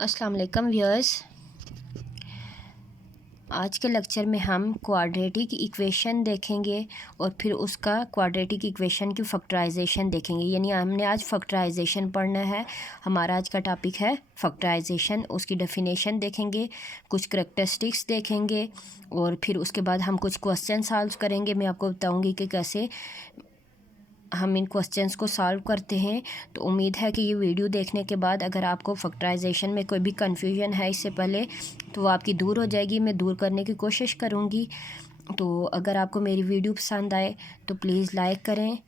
अस्सलाम वालेकुम व्यूअर्स। आज के लेक्चर में हम क्वाड्रेटिक इक्वेशन देखेंगे और फिर उसका क्वाड्रेटिक इक्वेशन की फैक्टराइजेशन देखेंगे। यानी हमने आज फैक्टराइजेशन पढ़ना है। हमारा आज का टॉपिक है फैक्टराइजेशन। उसकी डेफिनेशन देखेंगे, कुछ करैक्टरिस्टिक्स देखेंगे और फिर उसके बाद हम कुछ क्वेश्चन सॉल्व करेंगे। मैं आपको बताऊंगी कि कैसे हम इन क्वेश्चंस को सॉल्व करते हैं। तो उम्मीद है कि ये वीडियो देखने के बाद अगर आपको फैक्टराइजेशन में कोई भी कन्फ्यूजन है इससे पहले, तो वो आपकी दूर हो जाएगी। मैं दूर करने की कोशिश करूँगी। तो अगर आपको मेरी वीडियो पसंद आए तो प्लीज़ लाइक करें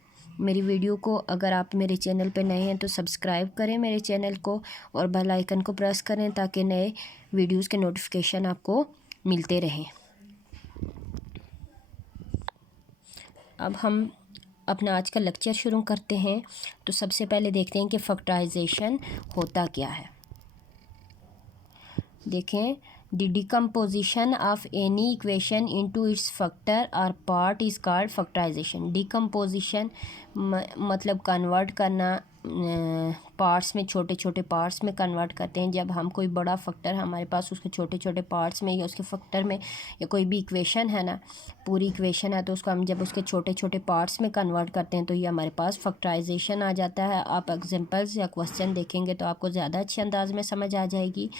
मेरी वीडियो को। अगर आप मेरे चैनल पर नए हैं तो सब्सक्राइब करें मेरे चैनल को और बेल आइकन को प्रेस करें ताकि नए वीडियोज़ के नोटिफिकेशन आपको मिलते रहें। अब हम अपना आज का लेक्चर शुरू करते हैं। तो सबसे पहले देखते हैं कि फैक्टराइजेशन होता क्या है। देखें, the decomposition of any equation into its factor और part is called factorization. Decomposition मतलब कन्वर्ट करना, पार्ट्स में, छोटे छोटे पार्ट्स में कन्वर्ट करते हैं। जब हम कोई बड़ा फैक्टर हमारे पास उसके छोटे छोटे पार्ट्स में या उसके फैक्टर में या कोई भी इक्वेशन है ना, पूरी इक्वेशन है, तो उसको हम जब उसके छोटे छोटे पार्ट्स में कन्वर्ट करते हैं तो ये हमारे पास फैक्टराइजेशन आ जाता है। आप एग्जांपल्स या क्वेश्चन देखेंगे तो आपको ज़्यादा अच्छे अंदाज में समझ आ जाएगी।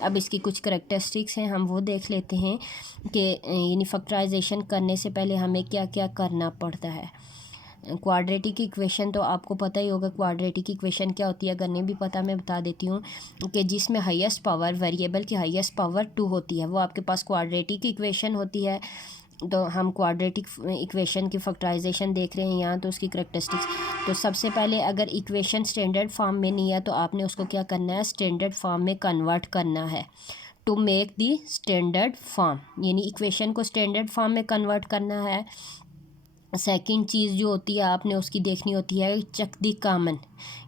अब इसकी कुछ करैक्टरिस्टिक्स हैं, हम वो देख लेते हैं कि यानी फैक्टराइजेशन करने से पहले हमें क्या क्या करना पड़ता है। क्वाड्रेटिक इक्वेशन तो आपको पता ही होगा। क्वाड्रेटिक इक्वेशन क्या होती है, अगर नहीं भी पता मैं बता देती हूँ कि जिसमें हाईएस्ट पावर, वेरिएबल की हाईएस्ट पावर 2 होती है, वो आपके पास क्वाड्रेटिक इक्वेशन होती है। तो हम क्वाड्रेटिक इक्वेशन की फैक्टराइजेशन देख रहे हैं यहाँ। तो उसकी करैक्टरिस्टिक्स, तो सबसे पहले अगर इक्वेशन स्टैंडर्ड फॉर्म में नहीं है तो आपने उसको क्या करना है, स्टैंडर्ड फॉर्म में कन्वर्ट करना है। To make the standard form, यानी इक्वेशन को स्टैंडर्ड फॉर्म में कन्वर्ट करना है। सेकंड चीज़ जो होती है आपने उसकी देखनी होती है चेक दी कॉमन,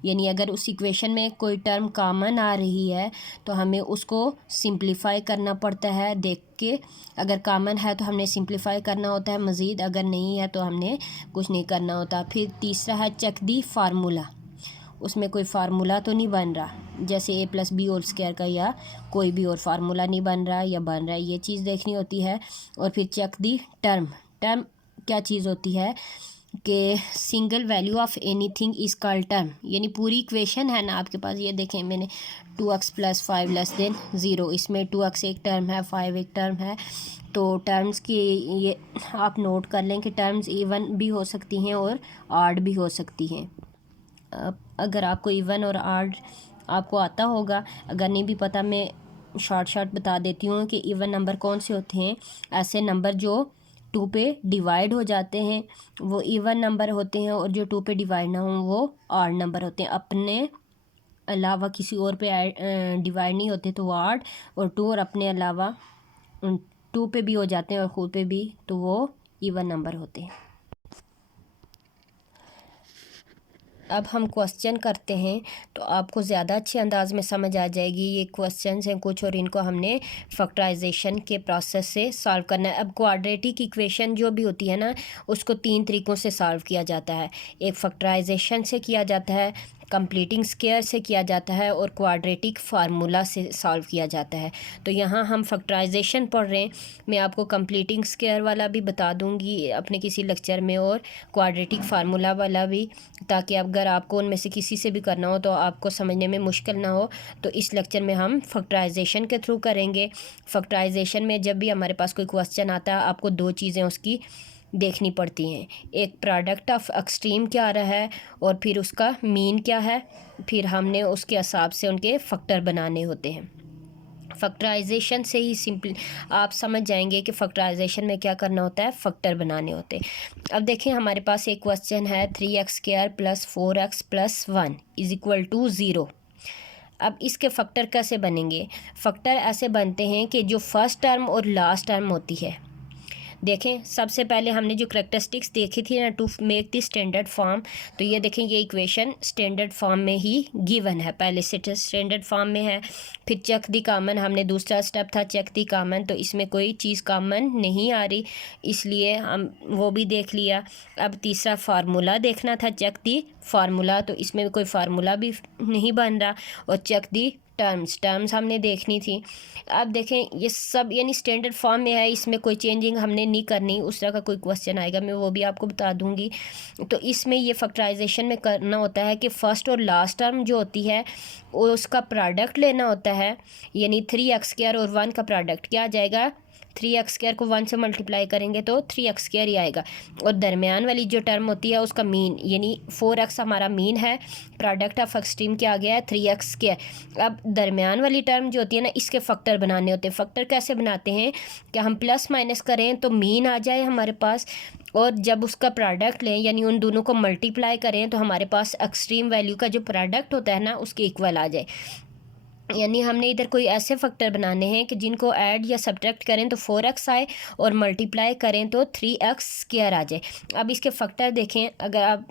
यानी अगर उस इक्वेशन में कोई टर्म कॉमन आ रही है तो हमें उसको सिंप्लीफाई करना पड़ता है देख के। अगर कॉमन है तो हमने सिंप्लीफाई करना होता है मज़ीद, अगर नहीं है तो हमने कुछ नहीं करना होता। फिर तीसरा है चेक दी फार्मूला, उसमें कोई फार्मूला तो नहीं बन रहा, जैसे ए प्लस बी होल स्क्वायर का या कोई भी और फार्मूला नहीं बन रहा या बन रहा है, ये चीज़ देखनी होती है। और फिर चेक दी टर्म। टर्म क्या चीज़ होती है कि single value of anything is called term, यानी पूरी इक्वेशन है ना आपके पास, ये देखें मैंने 2x + 5 < 0, इसमें 2x एक टर्म है, 5 एक टर्म है। तो टर्म्स की ये आप नोट कर लें कि टर्म्स इवन भी हो सकती हैं और ऑड भी हो सकती हैं। अगर आपको इवन और ऑड आपको आता होगा, अगर नहीं भी पता मैं शॉर्ट बता देती हूँ कि इवन नंबर कौन से होते हैं। ऐसे नंबर जो 2 पे डिवाइड हो जाते हैं वो इवन नंबर होते हैं, और जो 2 पे डिवाइड ना हो वो ऑड नंबर होते हैं। अपने अलावा किसी और पे डिवाइड नहीं होते तो वो ऑड, और 2 और अपने अलावा 2 पे भी हो जाते हैं और खुद पे भी, तो वो इवन नंबर होते हैं। अब हम क्वेश्चन करते हैं तो आपको ज़्यादा अच्छे अंदाज में समझ आ जाएगी। ये क्वेश्चंस हैं कुछ और इनको हमने फैक्टराइजेशन के प्रोसेस से सॉल्व करना है। अब क्वाड्रेटिक इक्वेशन जो भी होती है ना, उसको 3 तरीक़ों से सॉल्व किया जाता है। एक फैक्टराइजेशन से किया जाता है, कंप्लीटिंग स्क्वायर से किया जाता है और क्वाड्रेटिक फार्मूला से सॉल्व किया जाता है। तो यहाँ हम फैक्टराइजेशन पढ़ रहे हैं। मैं आपको कंप्लीटिंग स्क्वायर वाला भी बता दूँगी अपने किसी लेक्चर में और क्वाड्रेटिक फार्मूला वाला भी, ताकि अगर आपको उनमें से किसी से भी करना हो तो आपको समझने में मुश्किल ना हो। तो इस लेक्चर में हम फैक्टराइजेशन के थ्रू करेंगे। फैक्टराइजेशन में जब भी हमारे पास कोई क्वेश्चन आता है आपको 2 चीज़ें उसकी देखनी पड़ती हैं। एक प्रोडक्ट ऑफ एक्सट्रीम क्या आ रहा है और फिर उसका मीन क्या है, फिर हमने उसके हिसाब से उनके फैक्टर बनाने होते हैं। फैक्टराइजेशन से ही सिंपल आप समझ जाएंगे कि फैक्टराइजेशन में क्या करना होता है, फैक्टर बनाने होते हैं। अब देखें हमारे पास एक क्वेश्चन है 3x² + 4x + 1 = 0। अब इसके फैक्टर कैसे बनेंगे? फैक्टर ऐसे बनते हैं कि जो फर्स्ट टर्म और लास्ट टर्म होती है, देखें सबसे पहले हमने जो करैक्टरिस्टिक्स देखी थी ना, to make the standard form, तो ये देखें ये इक्वेशन स्टैंडर्ड फॉर्म में ही गिवन है, पहले से स्टैंडर्ड फॉर्म में है। फिर चेक दी कॉमन, हमने दूसरा स्टेप था चेक दी कॉमन, तो इसमें कोई चीज़ कॉमन नहीं आ रही इसलिए हम वो भी देख लिया। अब तीसरा फार्मूला देखना था, चेक दी फार्मूला, तो इसमें कोई फार्मूला भी नहीं बन रहा, और चेक दी टर्म्स हमने देखनी थी। अब देखें ये सब यानी स्टैंडर्ड फॉर्म में है, इसमें कोई चेंजिंग हमने नहीं करनी। उस तरह का कोई क्वेश्चन आएगा मैं वो भी आपको बता दूंगी। तो इसमें ये फैक्टराइजेशन में करना होता है कि फ़र्स्ट और लास्ट टर्म जो होती है उसका प्रोडक्ट लेना होता है, यानी 3x² और 1 का प्रोडक्ट क्या आ जाएगा, 3x² को 1 से मल्टीप्लाई करेंगे तो 3x² ही आएगा। और दरमियान वाली जो टर्म होती है उसका मीन, यानी 4x हमारा मीन है, प्रोडक्ट ऑफ एक्सट्रीम क्या आ गया है 3x²। अब दरमियान वाली टर्म जो होती है ना इसके फैक्टर बनाने होते हैं। फैक्टर कैसे बनाते हैं कि हम प्लस माइनस करें तो मीन आ जाए हमारे पास, और जब उसका प्रोडक्ट लें यानी उन दोनों को मल्टीप्लाई करें तो हमारे पास एक्सट्रीम वैल्यू का जो प्रोडक्ट होता है ना उसके इक्वल आ जाए। यानी हमने इधर कोई ऐसे फैक्टर बनाने हैं कि जिनको ऐड या सब्ट्रैक्ट करें तो 4x आए और मल्टीप्लाई करें तो 3x² आ जाए। अब इसके फैक्टर देखें, अगर आप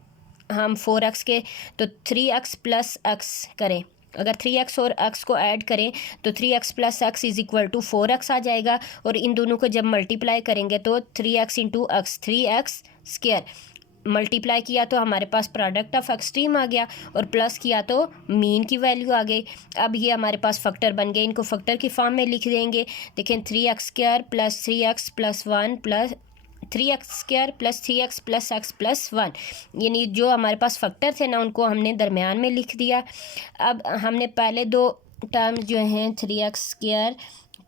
हम 4x के तो 3x प्लस x करें, अगर 3x और x को ऐड करें तो 3x plus x is equal to 4x आ जाएगा, और इन दोनों को जब मल्टीप्लाई करेंगे तो 3x into x 3x², multiply किया तो हमारे पास प्रोडक्ट ऑफ एक्सट्रीम आ गया, और प्लस किया तो मीन की वैल्यू आ गई। अब ये हमारे पास फैक्टर बन गए, इनको फैक्टर की फॉर्म में लिख देंगे। देखें 3x² plus 3x plus 1 plus 3x² plus 3x plus x plus 1, यानी जो हमारे पास फैक्टर थे ना उनको हमने दरमियान में लिख दिया। अब हमने पहले दो टर्म्स जो हैं 3x²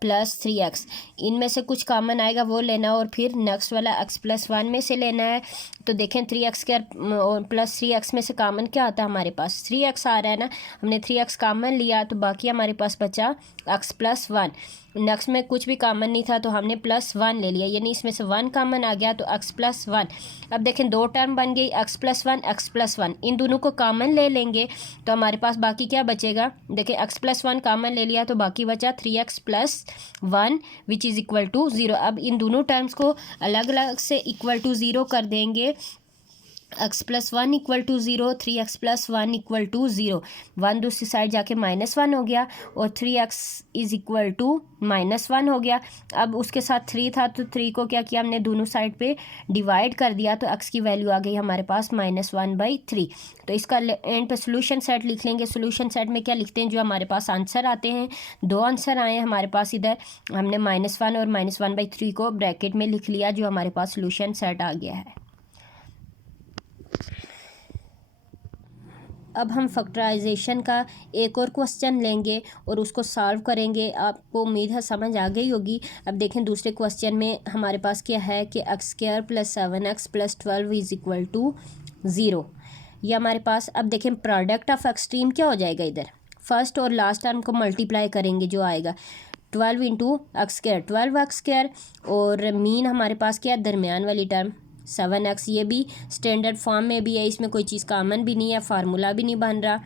प्लस 3x, इनमें से कुछ कॉमन आएगा वो लेना, और फिर नेक्स्ट वाला x प्लस 1 में से लेना है। तो देखें 3x² और प्लस 3x में से कॉमन क्या आता है, हमारे पास 3x आ रहा है ना, हमने 3x कॉमन लिया तो बाकी हमारे पास बचा x प्लस 1। नेक्स्ट में कुछ भी कॉमन नहीं था तो हमने प्लस 1 ले लिया, यानी इसमें से 1 कॉमन आ गया तो x प्लस 1। अब देखें दो टर्म बन गई x प्लस 1 x प्लस 1, इन दोनों को कॉमन ले लेंगे तो हमारे पास बाकी क्या बचेगा, देखें x प्लस 1 कॉमन ले लिया तो बाकी बचा 3x plus 1 which is equal to 0। अब इन दोनों टर्म्स को अलग अलग से इक्वल टू 0 कर देंगे, x plus 1 equal to 0, 3x plus 1 equal to 0, 1 दूसरी साइड जाके -1 हो गया, और 3x इज़ इक्वल टू -1 हो गया। अब उसके साथ 3 था तो 3 को क्या किया हमने दोनों साइड पे डिवाइड कर दिया, तो x की वैल्यू आ गई हमारे पास -1/3। तो इसका एंड पे सोल्यूशन सेट लिख लेंगे। सोल्यूशन सेट में क्या लिखते हैं, जो हमारे पास आंसर आते हैं, दो आंसर आए हैं हमारे पास, इधर हमने -1 और -1/3 को ब्रैकेट में लिख लिया, जो हमारे पास सोल्यूशन सेट आ गया है। अब हम फैक्टराइजेशन का एक और क्वेश्चन लेंगे और उसको सॉल्व करेंगे। आपको उम्मीद है समझ आ गई होगी। अब देखें दूसरे क्वेश्चन में हमारे पास क्या है कि x² plus 7x plus 12 is equal to 0। ये हमारे पास, अब देखें प्रोडक्ट ऑफ एक्सट्रीम क्या हो जाएगा, इधर फर्स्ट और लास्ट टर्म को मल्टीप्लाई करेंगे जो आएगा 12 इंटू x², 12x², और मीन हमारे पास क्या है दरमियान वाली टर्म 7x, ये भी स्टैंडर्ड फॉर्म में भी है, इसमें कोई चीज़ कॉमन भी नहीं है, फार्मूला भी नहीं बन रहा।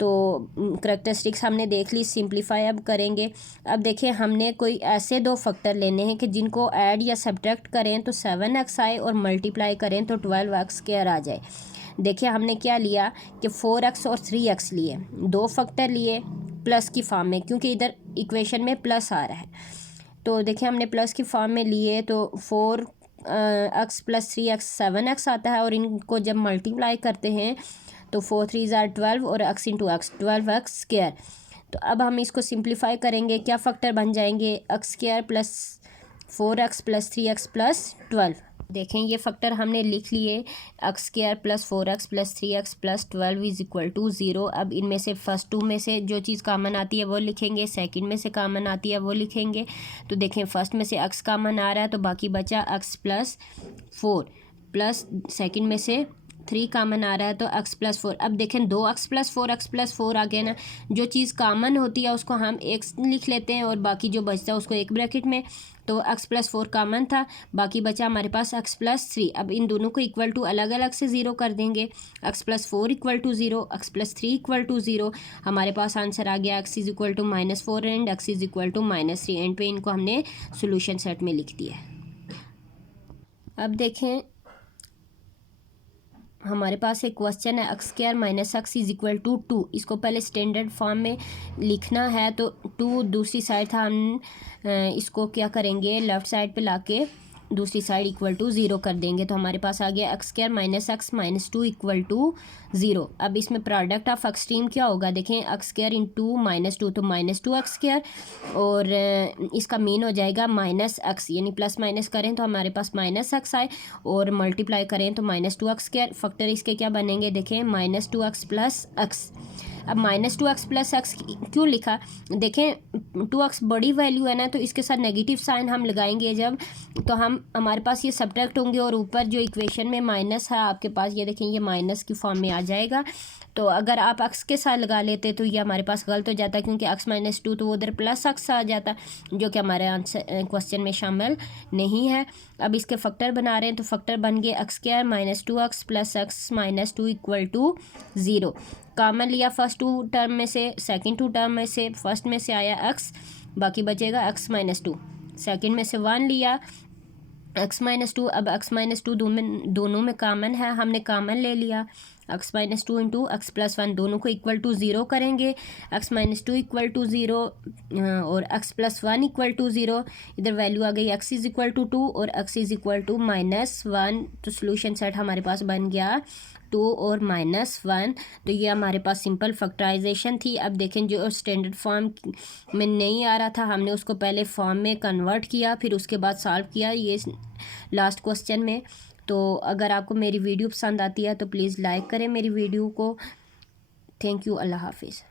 तो करैक्टरिस्टिक्स हमने देख ली, सिंप्लीफाई अब करेंगे। अब देखिए हमने कोई ऐसे दो फैक्टर लेने हैं कि जिनको ऐड या सब्ट्रैक्ट करें तो 7x आए और मल्टीप्लाई करें तो 12x² आ जाए। देखिए हमने क्या लिया कि 4x और 3x लिए, दो फैक्टर लिए प्लस की फॉर्म में, क्योंकि इधर इक्वेशन में प्लस आ रहा है। तो देखिए हमने प्लस की फॉर्म में लिए तो 4x प्लस 3x 7x आता है, और इनको जब मल्टीप्लाई करते हैं तो 4 3 ज़ार 12 और x इंटू एक्स 12x²। तो अब हम इसको सिंप्लीफाई करेंगे, क्या फैक्टर बन जाएंगे x² plus 4x plus 3x plus 12। देखें ये फैक्टर हमने लिख लिए, x² plus 4x plus 3x plus 12 is equal to 0। अब इनमें से फर्स्ट टू में से जो चीज़ कॉमन आती है वो लिखेंगे, सेकंड में से कॉमन आती है वो लिखेंगे। तो देखें फर्स्ट में से x कॉमन आ रहा है तो बाकी बचा x प्लस 4, प्लस सेकंड में से 3 कॉमन आ रहा है तो x प्लस 4। अब देखें 2x प्लस 4 x प्लस 4 आ गया ना, जो चीज़ कॉमन होती है उसको हम एक लिख लेते हैं और बाकी जो बचता है उसको एक ब्रैकेट में। तो x प्लस 4 कॉमन था, बाकी बचा हमारे पास x प्लस 3। अब इन दोनों को इक्वल टू अलग अलग से 0 कर देंगे, x plus 4 equal to 0, x plus 3 equal to 0। हमारे पास आंसर आ गया x is equal to -4 and x is equal to -3। End पे इनको हमने सोल्यूशन सेट में लिख दिया। अब देखें हमारे पास एक क्वेश्चन है x² minus x is equal to 2। इसको पहले स्टैंडर्ड फॉर्म में लिखना है, तो 2 दूसरी साइड था, हम इसको क्या करेंगे लेफ़्ट साइड पे लाके दूसरी साइड इक्वल टू 0 कर देंगे तो हमारे पास आ गया x square minus x minus 2 equal to 0। अब इसमें प्रोडक्ट ऑफ एक्सट्रीम क्या होगा, देखें एक्स स्क्वायर इंटू माइनस 2 तो माइनस 2 एक्स स्क्वायर, और इसका मीन हो जाएगा माइनस एक्स, यानी प्लस माइनस करें तो हमारे पास माइनस एक्स आए, और मल्टीप्लाई करें तो माइनस 2 एक्स स्क्वायर। फैक्टर इसके क्या बनेंगे, देखें माइनस 2 एक्स प्लस एक्स। अब माइनस 2 एक्स प्लस एक्स क्यों लिखा, देखें 2 एक्स बड़ी वैल्यू है ना, तो इसके साथ नेगेटिव साइन हम लगाएंगे जब, तो हमारे पास ये सब्ट्रैक्ट होंगे, और ऊपर जो इक्वेशन में माइनस है आपके पास, ये देखें ये माइनस की फॉर्म में आ जाएगा। तो अगर आप एक्स के साथ लगा लेते तो ये हमारे पास गलत हो जाता, क्योंकि एक्स माइनस 2 तो उधर प्लस एक्स आ जाता, जो कि हमारे आंसर क्वेश्चन में शामिल नहीं है। अब इसके फैक्टर बना रहे हैं, तो फैक्टर बन गए x square minus 2 x plus x minus 2 equal to 0। Common लिया फर्स्ट टू टर्म में से, सेकंड टू टर्म में से, फर्स्ट में से आया एक्स, बाकी बचेगा एक्स माइनस 2। सेकंड में से 1 लिया एक्स माइनस 2, अब एक्स माइनस 2 दोनों में कॉमन है, हमने कॉमन ले लिया, x minus 2 into x plus 1 दोनों को इक्वल टू 0 करेंगे, एक्स माइनस 2 इक्वल टू 0 और एक्स प्लस 1 इक्वल टू 0। इधर वैल्यू आ गई एक्स इज़ इक्वल टू 2 और x is equal to minus 1, तो सोल्यूशन सेट हमारे पास बन गया 2 और माइनस 1। तो ये हमारे पास सिंपल फैक्टराइजेशन थी। अब देखें जो स्टैंडर्ड फॉर्म में नहीं आ रहा था, हमने उसको पहले फॉर्म में कन्वर्ट किया, फिर उसके बाद सॉल्व किया ये लास्ट क्वेश्चन में। तो अगर आपको मेरी वीडियो पसंद आती है तो प्लीज़ लाइक करें मेरी वीडियो को। थैंक यू, अल्लाह हाफिज़।